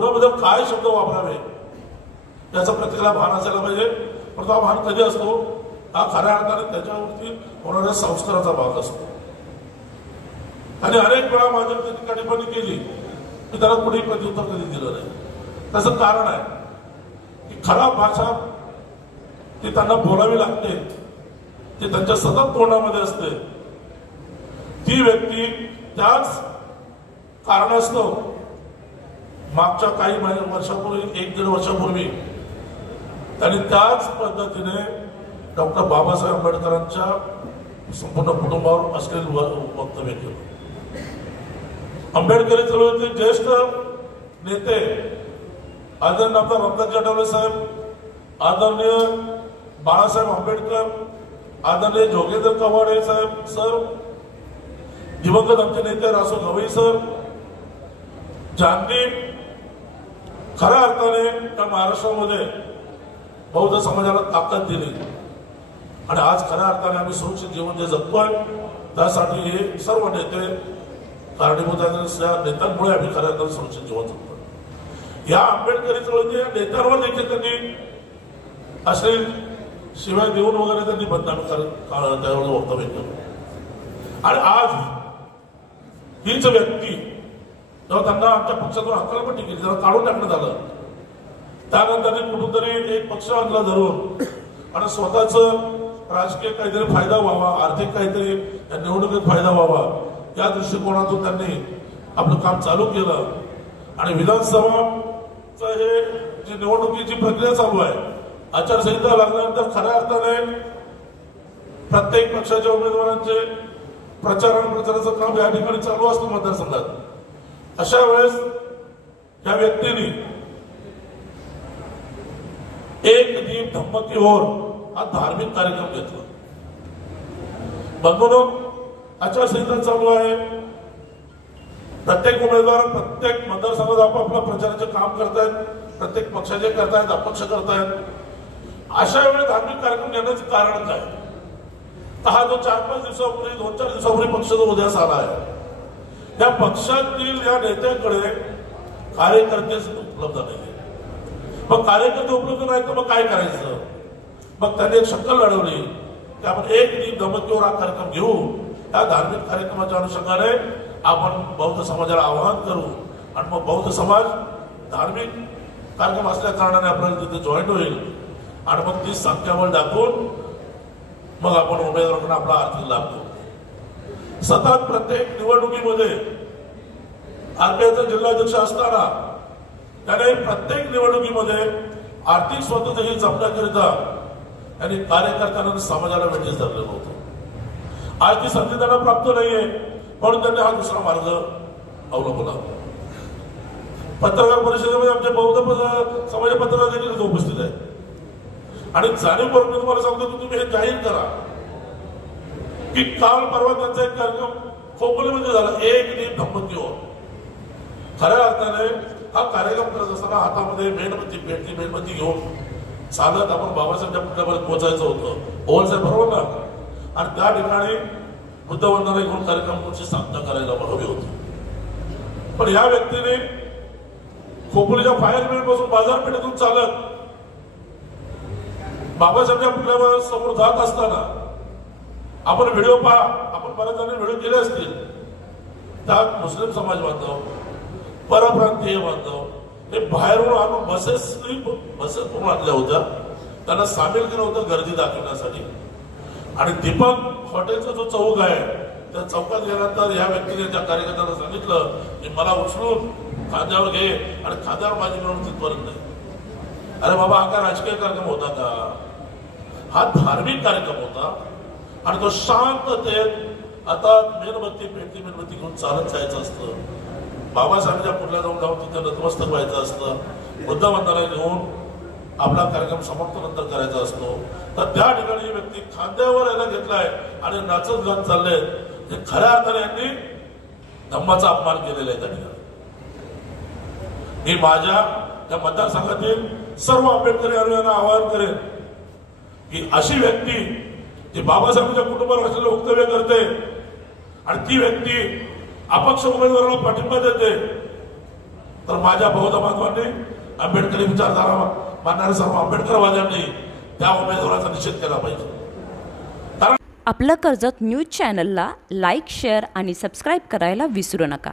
पुराबद्दल काय शब्द वापरावे याचा प्रत्येकाला भान असायला पाहिजे. पण तो भान कधी असतो, हा खऱ्या अर्थाने त्याच्यावरती होणाऱ्या संस्काराचा भाग असतो. आणि अनेक वेळा माझ्या टीका टिप्पणी केली की त्याला कुठेही प्रत्युत्तर कधी दिलं नाही. त्याचं कारण आहे की खराब भाषा ती त्यांना बोलावी लागते, ती त्यांच्या सतत तोंडामध्ये असते. ती व्यक्ती त्याच कारणास्तव मागच्या काही वर्षापूर्वी 1-1.5 वर्षापूर्वी त्यांनी त्याच पद्धतीने डॉक्टर बाबासाहेब आंबेडकरांच्या संपूर्ण कुटुंबावर अश्लील वक्तव्य केलं. आंबेडकरी चळवळीचे ज्येष्ठ नेते आदरणीय आमदार रामदासजी आठवले साहेब, आदरणीय बाळासाहेब आंबेडकर, आदरणीय जोगेंद्र कवाडे साहेब सर, दिवंगत आमचे नेते रासो गवई सर, ज्यांनी खऱ्या अर्थाने त्या महाराष्ट्रामध्ये बौद्ध समाजाला ताकद दिली. आणि आज खऱ्या अर्थाने आम्ही सुरक्षित जीवन जे जगतोय त्यासाठी हे सर्व नेते कारणीभूत आहेत. या नेत्यांमुळे आम्ही खऱ्या अर्थाने सुरक्षित जीवन जगतोय. या आंबेडकरी चळवळीच्या नेत्यांवर देखील त्यांनी अश्लील शिवाय देऊन वगैरे त्यांनी बदनामी त्यावर वक्तव्य केलं. आणि आज हीच व्यक्ती जेव्हा त्यांना आमच्या पक्षातून हकालपट्टी केली, त्याला काढून टाकण्यात आलं, त्यानंतर त्यांनी कुठून तरी एक पक्ष आणला धरून आणि स्वतःच राजकीय काहीतरी फायदा व्हावा, आर्थिक काहीतरी या निवडणुकीत फायदा व्हावा या दृष्टिकोनातून त्यांनी आपलं काम चालू केलं. आणि विधानसभाचं हे जी निवडणुकीची प्रक्रिया चालू आहे, आचारसंहिता लागल्यानंतर खऱ्या अर्थाने प्रत्येक पक्षाच्या उमेदवारांचे प्रचार आणि प्रचाराचं काम या ठिकाणी चालू असतं मतदारसंघात. अशा वेळेस या व्यक्तीने एक दीप धम्म की ओर हा धार्मिक कार्यक्रम घेतला. बंधूंनो, आचारसंहिता चालू आहे, प्रत्येक उमेदवार प्रत्येक मतदारसंघात आपापल्या प्रचाराचे काम करतायत, प्रत्येक पक्षाचे करतायत, अपक्ष करतायत. अशा वेळी धार्मिक कार्यक्रम घेण्याचं कारण काय? तर हा जो 4-5 दिवसापूर्वी 2-4 दिवसापूर्वी पक्ष जो उदयास आला आहे, त्या पक्षातील या नेत्याकडे कार्यकर्तेच उपलब्ध नाही. मग कार्यकर्ते उपलब्ध नाही तर मग काय करायचं? मग त्यांनी एक शक्कल लढवली की आपण एक दीप धम्मकीवर हा कार्यक्रम घेऊ. या धार्मिक कार्यक्रमाच्या अनुषंगाने आपण बौद्ध समाजाला आवाहन करू आणि मग बौद्ध समाज धार्मिक कार्यक्रम असल्या कारणाने आपल्याला तिथे जॉईन होईल आणि मग ती संख्याबळ दाखवून मग आपण उमेदवारांना आपला आर्थिक लाभ देऊ. सतत प्रत्येक निवडणुकीमध्ये आरपीआयचा जिल्हाध्यक्ष असताना त्याने प्रत्येक निवडणुकीमध्ये आर्थिक स्वातंत्र्य जपण्याकरिता त्यांनी कार्यकर्त्यांना समाजाला वेठीस धरलेलं होतं. आज ती संधी त्यांना प्राप्त नाहीये, म्हणून त्यांनी हा दुसरा मार्ग अवलंबला. पत्रकार परिषदेमध्ये आमचे बौद्ध समाज पत्रकार देखील उपस्थित आहेत आणि जाणीवपूर्वक मी तुम्हाला सांगतो की तुम्ही हे जाहीर करा की काल परवा त्यांचा एक कार्यक्रम खोपोलीमध्ये झाला, एक दीप धम्मकीवर. खऱ्या अर्थाने हा कार्यक्रम करत असताना हातामध्ये मेणबत्ती, पेटती मेणबत्ती घेऊन साधत आपण बाबासाहेबच्या पुतळ्यापर्यंत पोहोचायचं होतं. ओव्हरसाहेब बरोबर ना? आणि त्या ठिकाणी बुद्धवंदना घेऊन कार्यक्रमाची सांगता करायला हवी होती. पण या व्यक्तीने खोपोलीच्या फायर ब्रिगेड पासून बाजारपेठेतून चालत बाबासाहेबच्या पुतळ्यावर समोर जात असताना आपण व्हिडिओ पहा, आपण बऱ्याच जणांनी व्हिडिओ केले असतील, त्यात मुस्लिम समाज बांधव, परप्रांतीय बांधव हे बाहेरून आणून बसेस करून आणल्या होत्या. त्यांना सामील केलं होतं गर्दी दाखवण्यासाठी. आणि दीपक हॉटेलचा जो चौक आहे त्या चौकात गेल्यानंतर या व्यक्तीने त्या कार्यकर्त्यांना सांगितलं की मला उचलून खांद्यावर घे आणि खांद्यावर माझी मिळवून तिथपर्यंत नाही. अरे बाबा, हा काय राजकीय कार्यक्रम होता का? हा धार्मिक कार्यक्रम होता. आणि तो शांततेत आता मेणबत्ती, पेटती मेणबत्ती घेऊन चालत जायचं असतं. बाबासाहेबांच्या पुढल्या जाऊन तिथे नतमस्तक व्हायचं असतं. बुद्धवंदना घेऊन आपला कार्यक्रम समाप्तीनंतर करायचा असतो. तर त्या ठिकाणी ही व्यक्ती खांद्यावर यायला घेतलाय आणि नाचत गात चाललेत. हे खऱ्या अर्थाने यांनी धम्माचा अपमान केलेला आहे. त्या ठिकाणी मी माझ्या या मतदारसंघातील सर्व आंबेडकरी अनुयायांना आवाहन करेन की अशी व्यक्ती जी बाबासाहेबांच्या कुटुंबावर असलेलं वक्तव्य करते आणि ती व्यक्ती अपक्ष उमेदवाराला पाठिंबा देते, तर माझ्या बौद्ध बांधवांनी, आंबेडकरी विचारधारा मानणाऱ्या सर्व आंबेडकरवाद्यांनी त्या उमेदवाराचा निषेध केला पाहिजे। आपलं कर्जत न्यूज चॅनलला लाईक, शेअर आणि सबस्क्राईब करायला विसरू नका।